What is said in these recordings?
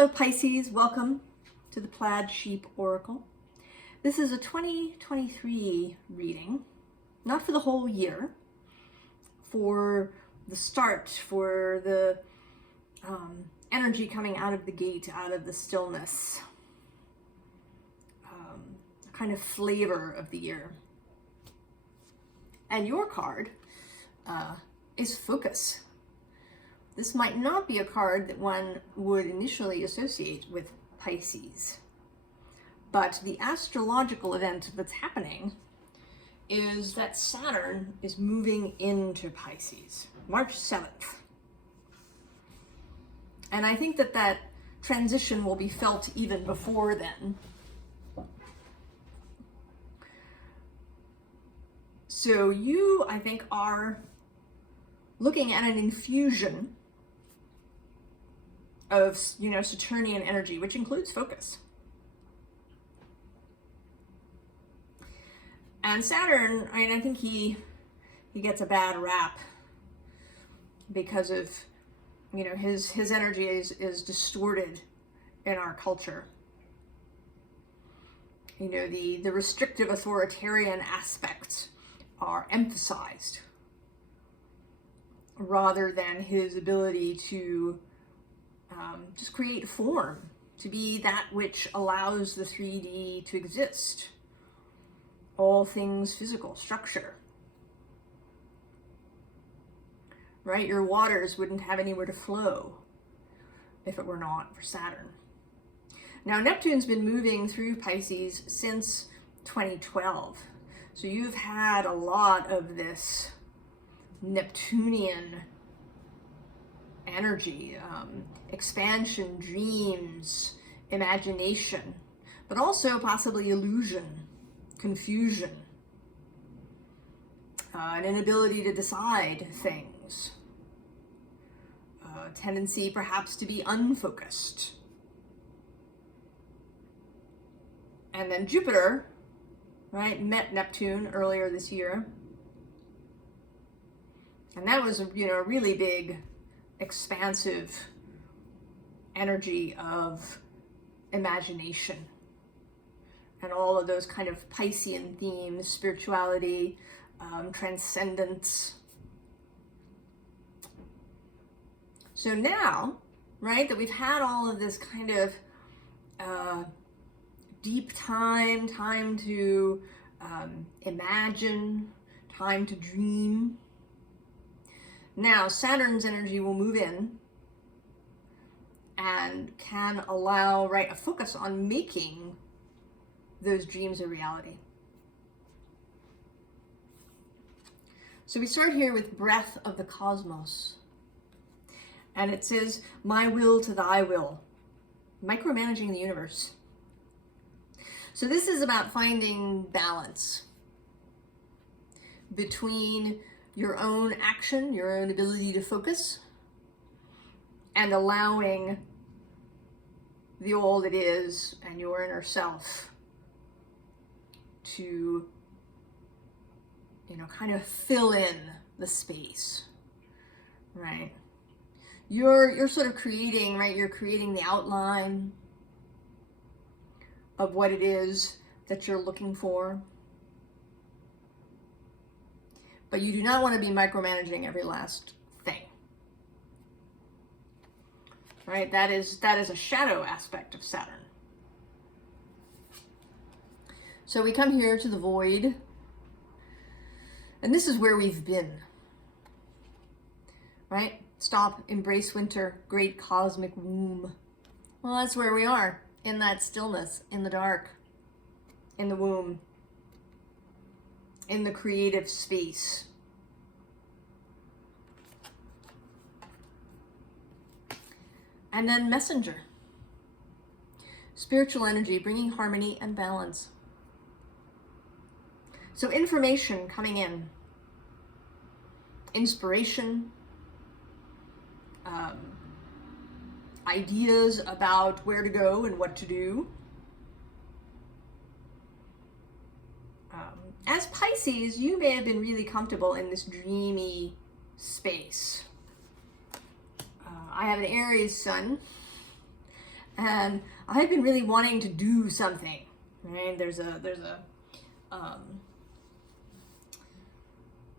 Hello Pisces, welcome to the Plaid Sheep Oracle. This is a 2023 reading, not for the whole year, for the start, for the energy coming out of the gate, out of the stillness, a kind of flavor of the year. And your card is Focus. This might not be a card that one would initially associate with Pisces, but the astrological event that's happening is that Saturn is moving into Pisces, March 7th. And I think that that transition will be felt even before then. So you, I think, are looking at an infusion of, Saturnian energy, which includes focus. And Saturn, I think he gets a bad rap because of, his energy is distorted in our culture. The restrictive authoritarian aspects are emphasized rather than his ability to just create form, to be that which allows the 3D to exist. All things physical, structure. Right? Your waters wouldn't have anywhere to flow if it were not for Saturn. Now, Neptune's been moving through Pisces since 2012. So you've had a lot of this Neptunian energy, expansion, dreams, imagination, but also possibly illusion, confusion, an inability to decide things, a tendency perhaps to be unfocused. And then Jupiter, right, met Neptune earlier this year. And that was, a really big, expansive energy of imagination and all of those kind of Piscean themes, spirituality, transcendence. So now, right, that we've had all of this kind of deep time to imagine, time to dream. Now Saturn's energy will move in and can allow, right, a focus on making those dreams a reality. So we start here with Breath of the Cosmos. And it says, my will to thy will, micromanaging the universe. So this is about finding balance between your own action, your own ability to focus, and allowing the all that is and your inner self to, kind of fill in the space, right? You're sort of creating, right? You're creating the outline of what it is that you're looking for. But you do not want to be micromanaging every last thing. Right? That is a shadow aspect of Saturn. So we come here to the void. And this is where we've been. Right? Stop, embrace winter, great cosmic womb. Well, that's where we are, in that stillness, in the dark, in the womb, in the creative space. And then Messenger. Spiritual energy, bringing harmony and balance. So information coming in. Inspiration. Ideas about where to go and what to do. As Pisces, you may have been really comfortable in this dreamy space. I have an Aries sun, And I've been really wanting to do something, right? There's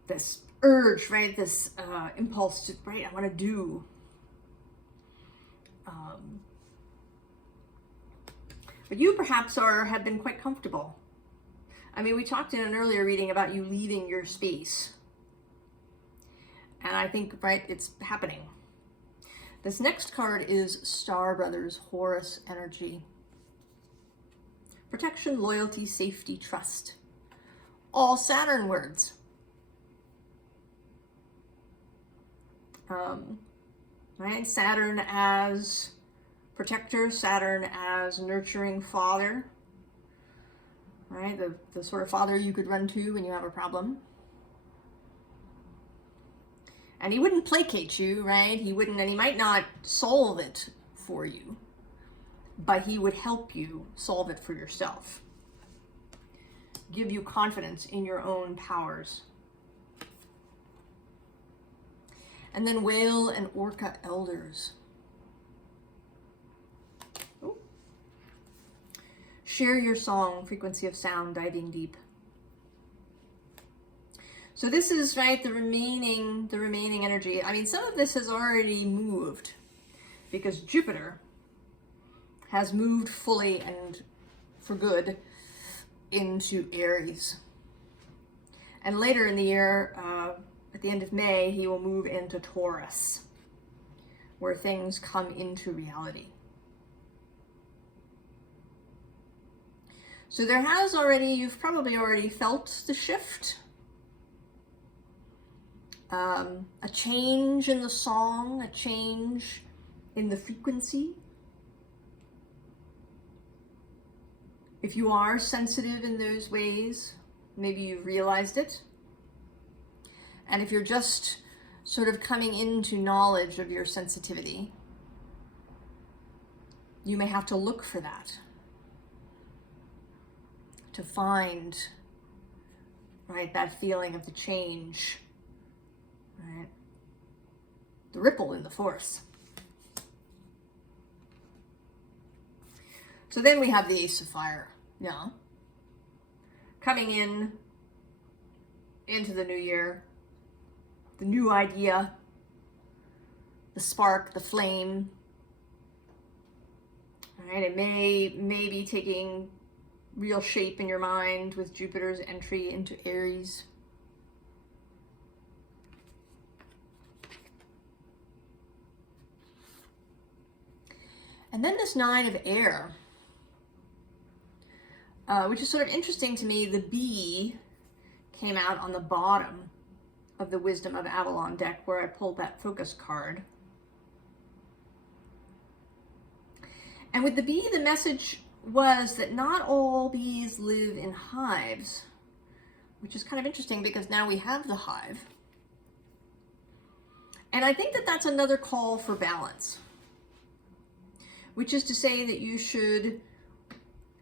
this urge, right? This impulse to, right? I want to do. But you perhaps have been quite comfortable. I mean, we talked in an earlier reading about you leaving your space. And I think, right, it's happening. This next card is Star Brothers, Horus energy. Protection, loyalty, safety, trust. All Saturn words. Right? Saturn as protector, Saturn as nurturing father. Right? The sort of father you could run to when you have a problem. And he wouldn't placate you, right? He wouldn't, and he might not solve it for you, but he would help you solve it for yourself. Give you confidence in your own powers. And then Whale and Orca elders. Ooh. Share your song, frequency of sound, diving deep. So this is, right, the remaining energy. I mean, some of this has already moved because Jupiter has moved fully and for good into Aries. And later in the year, at the end of May, he will move into Taurus, where things come into reality. So there has already, you've probably already felt the shift. A change in the song, a change in the frequency. If you are sensitive in those ways, maybe you've realized it. And if you're just sort of coming into knowledge of your sensitivity, you may have to look for that, to find, right, that feeling of the change. Right. The ripple in the force. So then we have the Ace of Fire. Yeah. Coming into the new year. The new idea. The spark, the flame. Right. It may be taking real shape in your mind with Jupiter's entry into Aries. And then this Nine of Air, which is sort of interesting to me. The bee came out on the bottom of the Wisdom of Avalon deck where I pulled that focus card. And with the bee, the message was that not all bees live in hives, which is kind of interesting because now we have the hive. And I think that that's another call for balance, which is to say that you should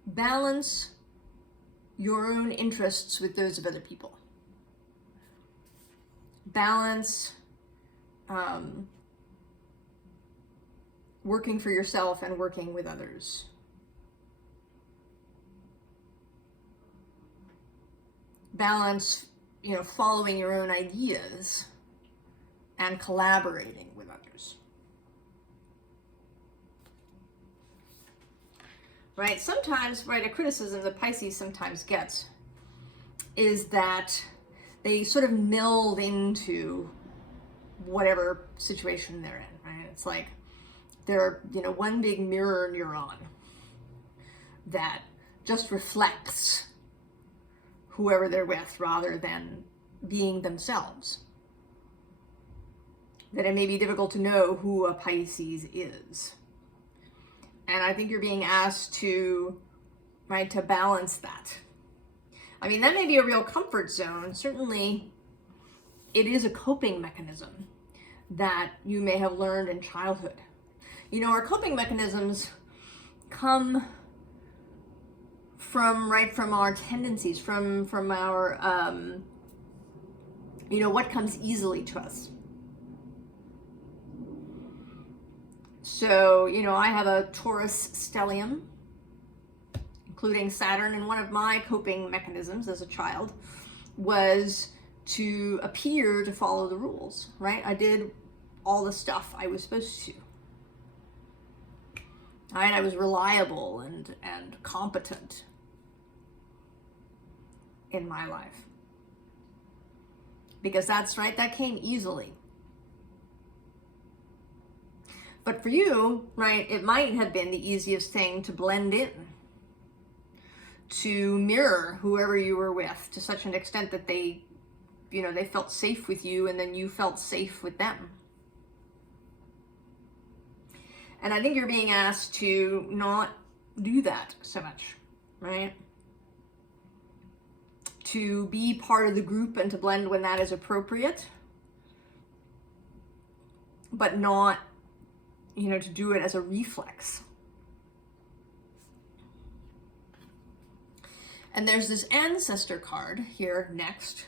balance your own interests with those of other people. Balance working for yourself and working with others. Balance, following your own ideas and collaborating with others. Right? Sometimes, right, a criticism that Pisces sometimes gets is that they sort of meld into whatever situation they're in, right? It's like they're, one big mirror neuron that just reflects whoever they're with rather than being themselves. That it may be difficult to know who a Pisces is. And I think you're being asked to balance that. I mean, that may be a real comfort zone. Certainly, it is a coping mechanism that you may have learned in childhood. Our coping mechanisms come from our tendencies, from our, what comes easily to us. So, you know, I have a Taurus stellium, including Saturn, and one of my coping mechanisms as a child was to appear to follow the rules, right? I did all the stuff I was supposed to. Right? I was reliable and competent in my life. Because that's right, that came easily. But for you, right, it might have been the easiest thing to blend in, to mirror whoever you were with to such an extent that they, you know, they felt safe with you and then you felt safe with them. And I think you're being asked to not do that so much, right? To be part of the group and to blend when that is appropriate, but not, you know, to do it as a reflex. And there's this ancestor card here next.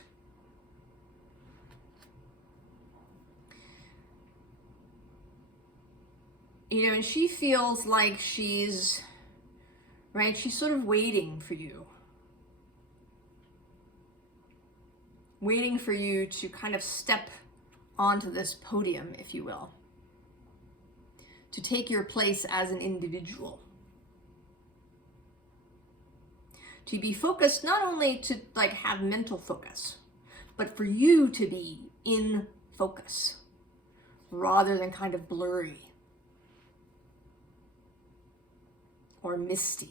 You know, and she feels like she's, right, she's sort of waiting for you. Waiting for you to kind of step onto this podium, if you will. To take your place as an individual. To be focused, not only to like have mental focus, but for you to be in focus rather than kind of blurry or misty.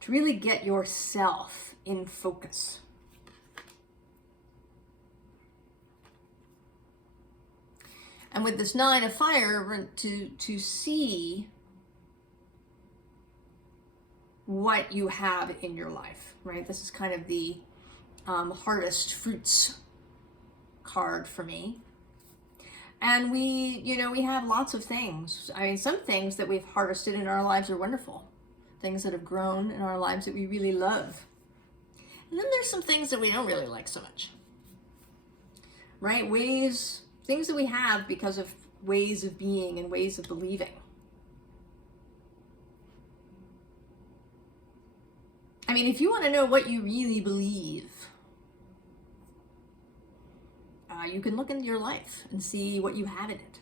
To really get yourself in focus. And with this 9 of fire, to see what you have in your life, right? This is kind of the harvest fruits card for me. And we, you know, we have lots of things. I mean, some things that we've harvested in our lives are wonderful. Things that have grown in our lives that we really love. And then there's some things that we don't really like so much, right? Things that we have because of ways of being and ways of believing. I mean, if you want to know what you really believe, you can look into your life and see what you have in it.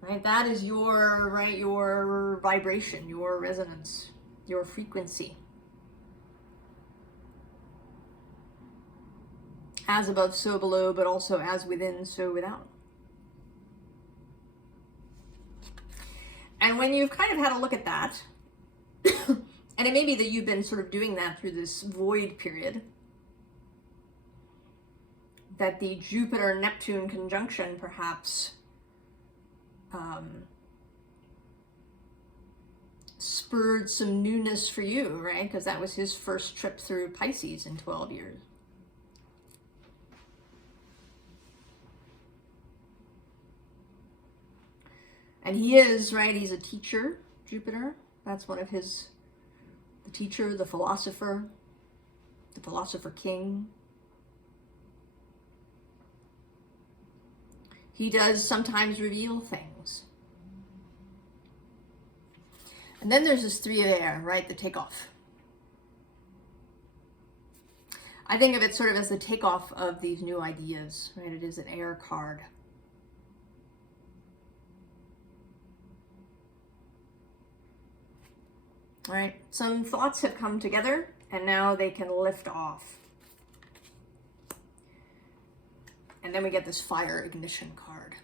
Right? That is your, right, your vibration, your resonance, your frequency. As above, so below, but also as within, so without. And when you've kind of had a look at that, and it may be that you've been sort of doing that through this void period, that the Jupiter-Neptune conjunction perhaps spurred some newness for you, right? Because that was his first trip through Pisces in 12 years. And he is, right, he's a teacher, Jupiter. That's one of his, the teacher, the philosopher king. He does sometimes reveal things. And then there's this 3 of air, right, the takeoff. I think of it sort of as the takeoff of these new ideas, right? It is an air card. All right, some thoughts have come together and now they can lift off. And then we get this fire ignition card.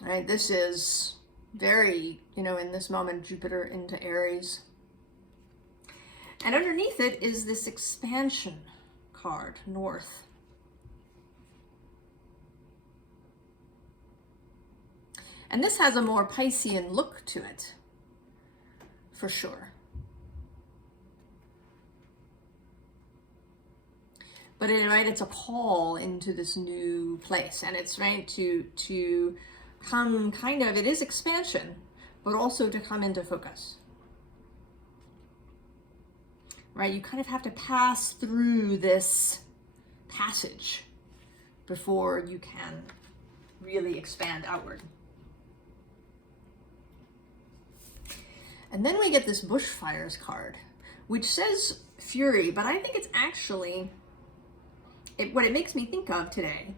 All right, this is very, you know, in this moment, Jupiter into Aries. And underneath it is this expansion card, North. And this has a more Piscean look to it, for sure. But it's a call into this new place, and it's right to come kind of, it is expansion, but also to come into focus. Right, you kind of have to pass through this passage before you can really expand outward. And then we get this Bushfires card, which says Fury, but I think it's actually, what it makes me think of today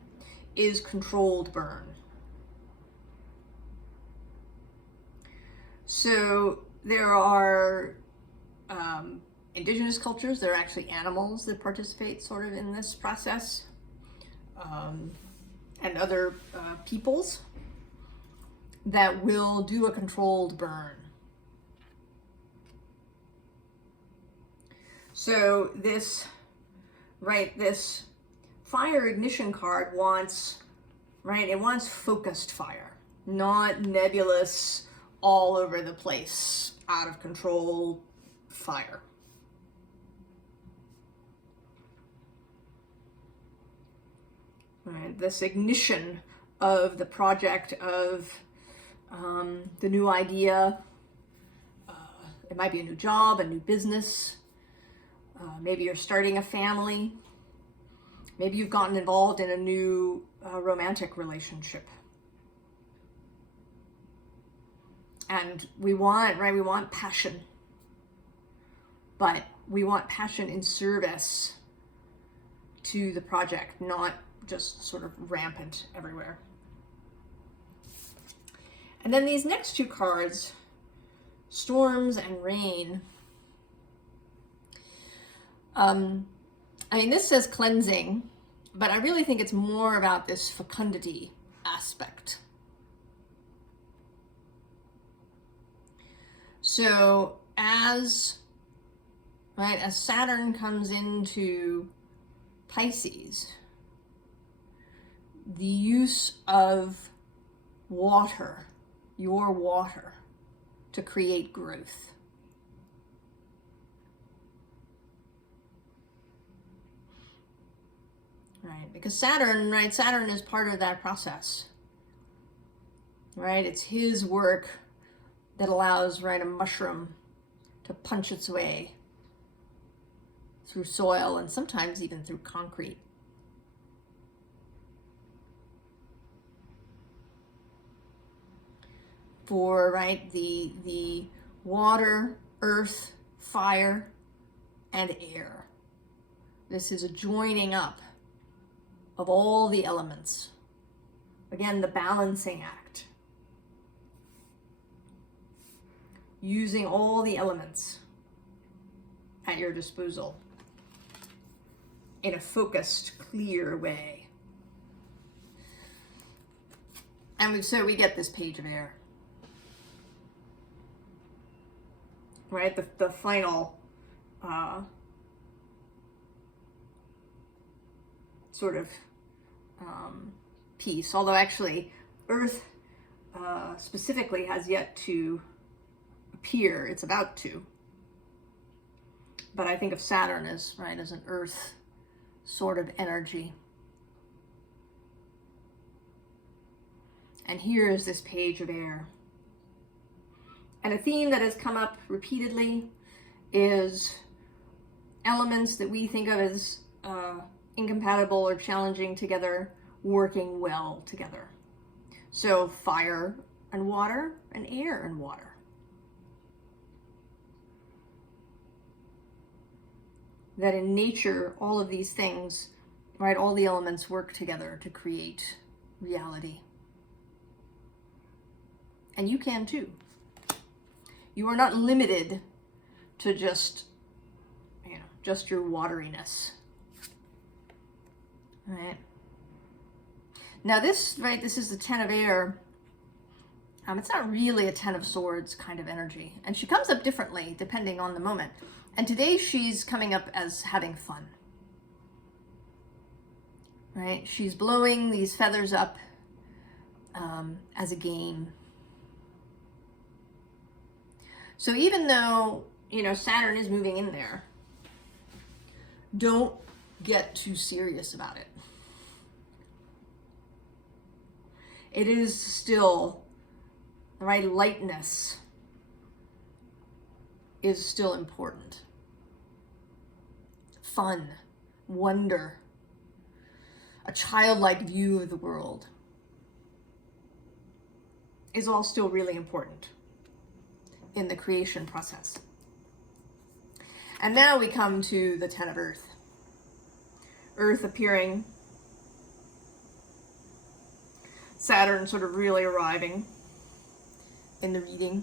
is controlled burn. So there are indigenous cultures, there are actually animals that participate sort of in this process, and other peoples that will do a controlled burn. So this, this fire ignition card wants, it wants focused fire, not nebulous, all over the place, out of control fire. This ignition of the project, of the new idea. It might be a new job, a new business. Maybe you're starting a family. Maybe you've gotten involved in a new romantic relationship. And we want passion. But we want passion in service to the project, not just sort of rampant everywhere. And then these next two cards, Storms and Rain. This says cleansing, but I really think it's more about this fecundity aspect. So as Saturn comes into Pisces, the use of water, your water, to create growth. Because Saturn is part of that process. It's his work that allows, a mushroom to punch its way through soil and sometimes even through concrete. For, the water, earth, fire, and air. This is a joining up of all the elements. Again, the balancing act. Using all the elements at your disposal in a focused, clear way. And so we get this page of air. The final sort of piece, although actually Earth specifically has yet to appear. It's about to. But I think of Saturn as, as an Earth sort of energy. And here is this page of air. And a theme that has come up repeatedly is elements that we think of as incompatible or challenging together, working well together. So fire and water, and air and water. That in nature, all of these things, all the elements work together to create reality. And you can too. You are not limited to just your wateriness. Now this is the Ten of Air. It's not really a Ten of Swords kind of energy. And she comes up differently depending on the moment. And today she's coming up as having fun. She's blowing these feathers up as a game. So even though, Saturn is moving in there, don't get too serious about it. It is still, lightness is still important. Fun, wonder, a childlike view of the world is all still really important in the creation process. And now we come to the 10 of Earth. Earth appearing, Saturn sort of really arriving in the reading.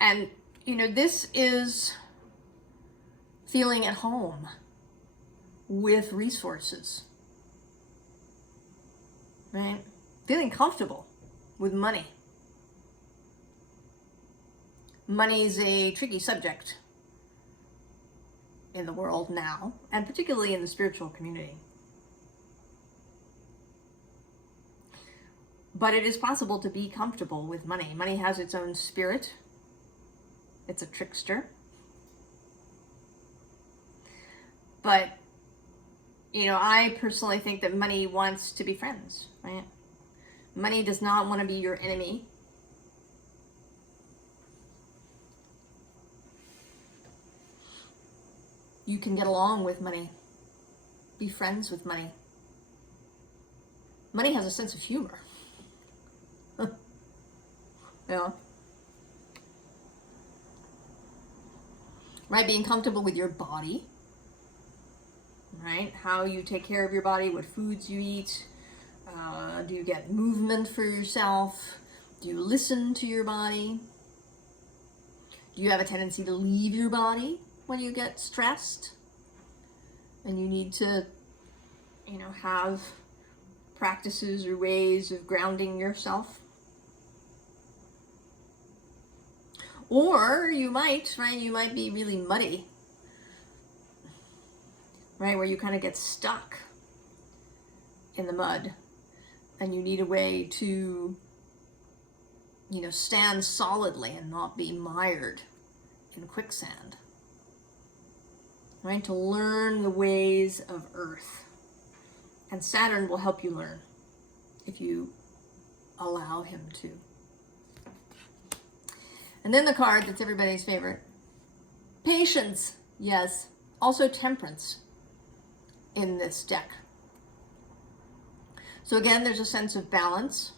And, you know, this is feeling at home with resources, right? Feeling comfortable with money. Money's a tricky subject in the world now, and particularly in the spiritual community. But it is possible to be comfortable with money. Money has its own spirit. It's a trickster. But, you know, I personally think that money wants to be friends, right? Money does not want to be your enemy. You can get along with money. Be friends with money. Money has a sense of humor. Yeah. Right? Being comfortable with your body. Right? How you take care of your body, what foods you eat. Do you get movement for yourself? Do you listen to your body? Do you have a tendency to leave your body when you get stressed? And you need to, you know, have practices or ways of grounding yourself. Or you might, right, you might be really muddy, right, where you kind of get stuck in the mud and you need a way to, you know, stand solidly and not be mired in quicksand, right, to learn the ways of Earth. And Saturn will help you learn if you allow him to. And then the card that's everybody's favorite. Patience, yes. Also temperance in this deck. So again, there's a sense of balance.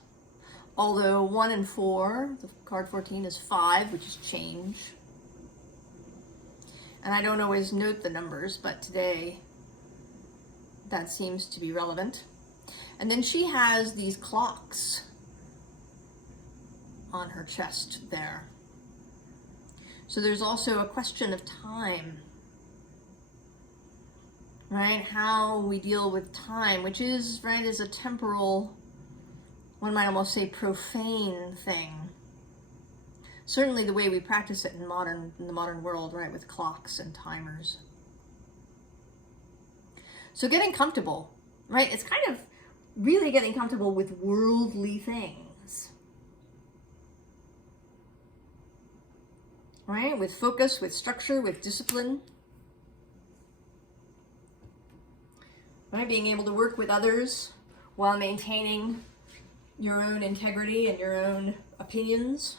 Although 1 and 4, the card 14 is 5, which is change. And I don't always note the numbers, but today that seems to be relevant. And then she has these clocks on her chest there. So there's also a question of time, right? How we deal with time, which is, right, is a temporal, one might almost say profane thing. Certainly the way we practice it in the modern world, right, with clocks and timers. So getting comfortable, right? It's kind of really getting comfortable with worldly things. Right? With focus, with structure, with discipline. Right? Being able to work with others while maintaining your own integrity and your own opinions.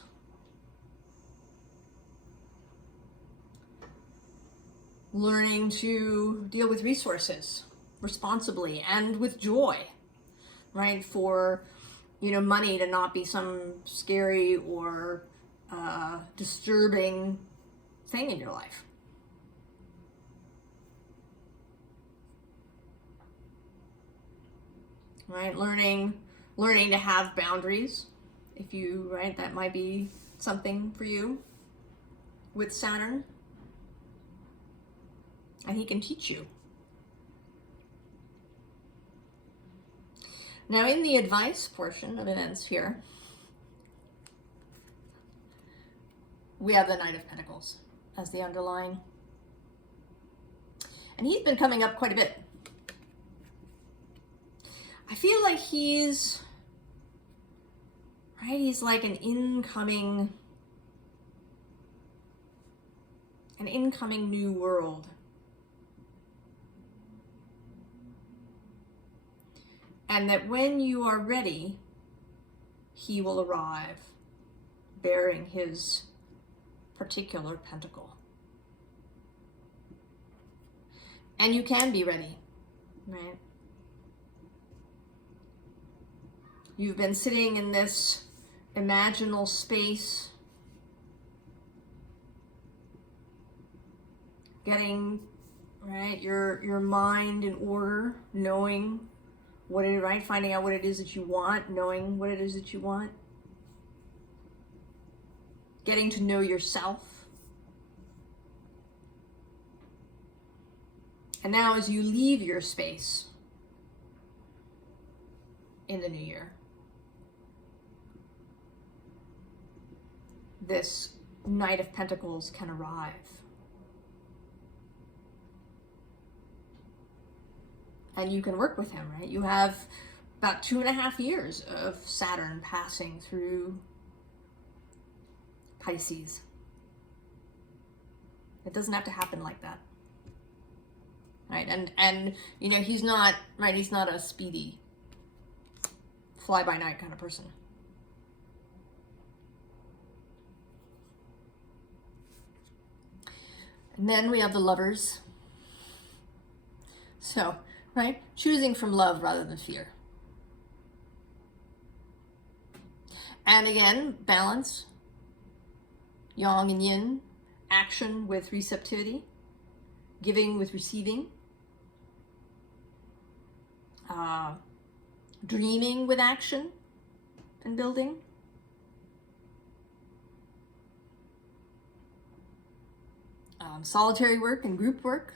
Learning to deal with resources responsibly and with joy. Right? For, you know, money to not be some scary or disturbing thing in your life. Right? Learning to have boundaries. If you, right, that might be something for you with Saturn. And he can teach you. Now in the advice portion of events here, we have the Knight of Pentacles as the underline. And he's been coming up quite a bit. I feel like he's, right, he's like an incoming new world. And that when you are ready, he will arrive bearing his particular pentacle. And you can be ready, right? You've been sitting in this imaginal space, getting, right, your mind in order, knowing what it is, right, finding out what it is that you want, knowing what it is that you want, getting to know yourself. And now as you leave your space in the new year, this Knight of Pentacles can arrive. And you can work with him, right? You have about 2.5 years of Saturn passing through Pisces. It doesn't have to happen like that. Right? And you know, he's not, right, he's not a speedy fly-by-night kind of person. And then we have the Lovers. So, right, choosing from love rather than fear. And again, balance, yang and yin, action with receptivity, giving with receiving, dreaming with action and building. Solitary work and group work.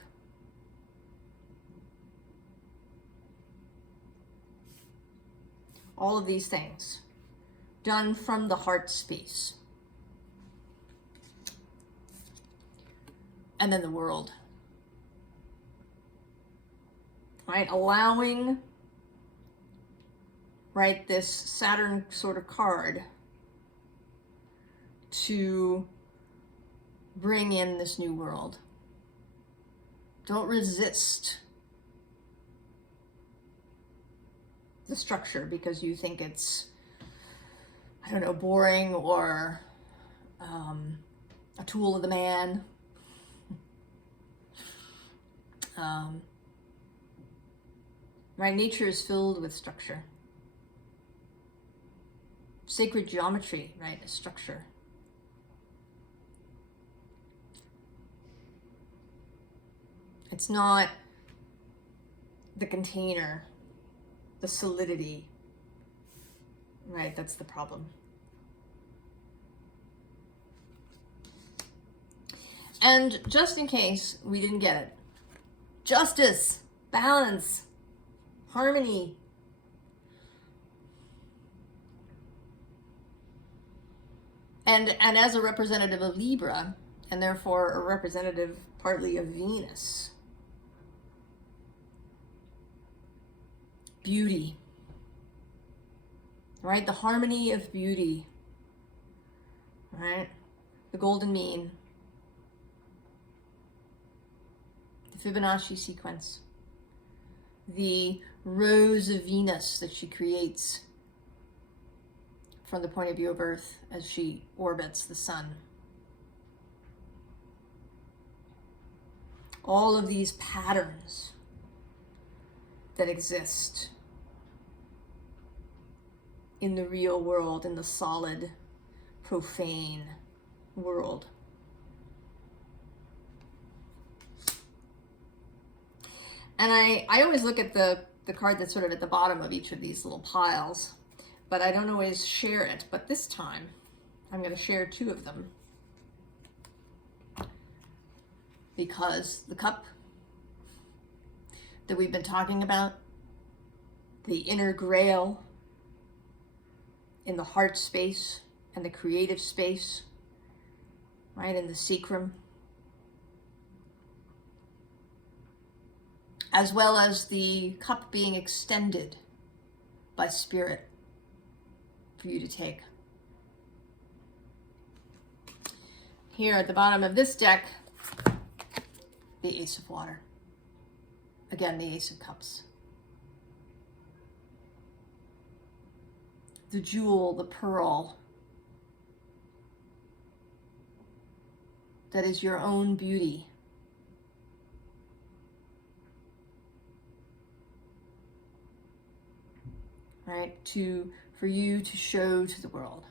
All of these things done from the heart space. And then the world. Right? Allowing, right, this Saturn sort of card to bring in this new world. Don't resist the structure because you think it's, I don't know, boring or a tool of the man. Right, nature is filled with structure. Sacred geometry, right, is structure. It's not the container, the solidity, right? That's the problem. And just in case we didn't get it, justice, balance, harmony. And as a representative of Libra, and therefore a representative partly of Venus, beauty, right? The harmony of beauty, right? The golden mean, the Fibonacci sequence, the rose of Venus that she creates from the point of view of Earth as she orbits the sun. All of these patterns that exist in the real world, in the solid, profane world. And I always look at the card that's sort of at the bottom of each of these little piles, but I don't always share it. But this time, I'm going to share 2 of them. Because the cup that we've been talking about, the inner grail in the heart space and the creative space, right, in the sacrum, as well as the cup being extended by spirit for you to take. Here at the bottom of this deck, the Ace of Water. Again, the Ace of Cups. the jewel, the pearl that is your own beauty. Right? For you to show to the world.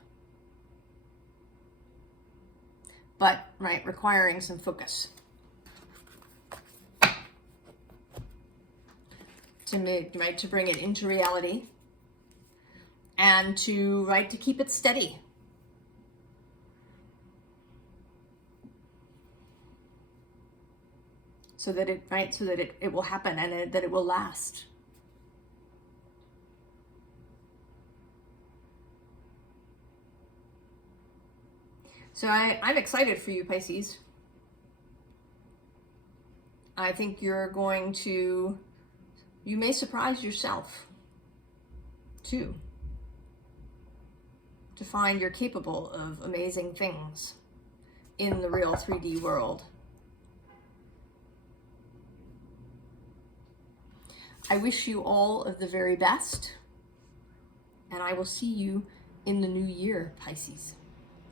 But, right, requiring some focus. To bring it into reality. And to keep it steady. So that it will happen and that it will last. So I'm excited for you, Pisces. I think you may surprise yourself too, to find you're capable of amazing things in the real 3D world. I wish you all of the very best, and I will see you in the new year, Pisces.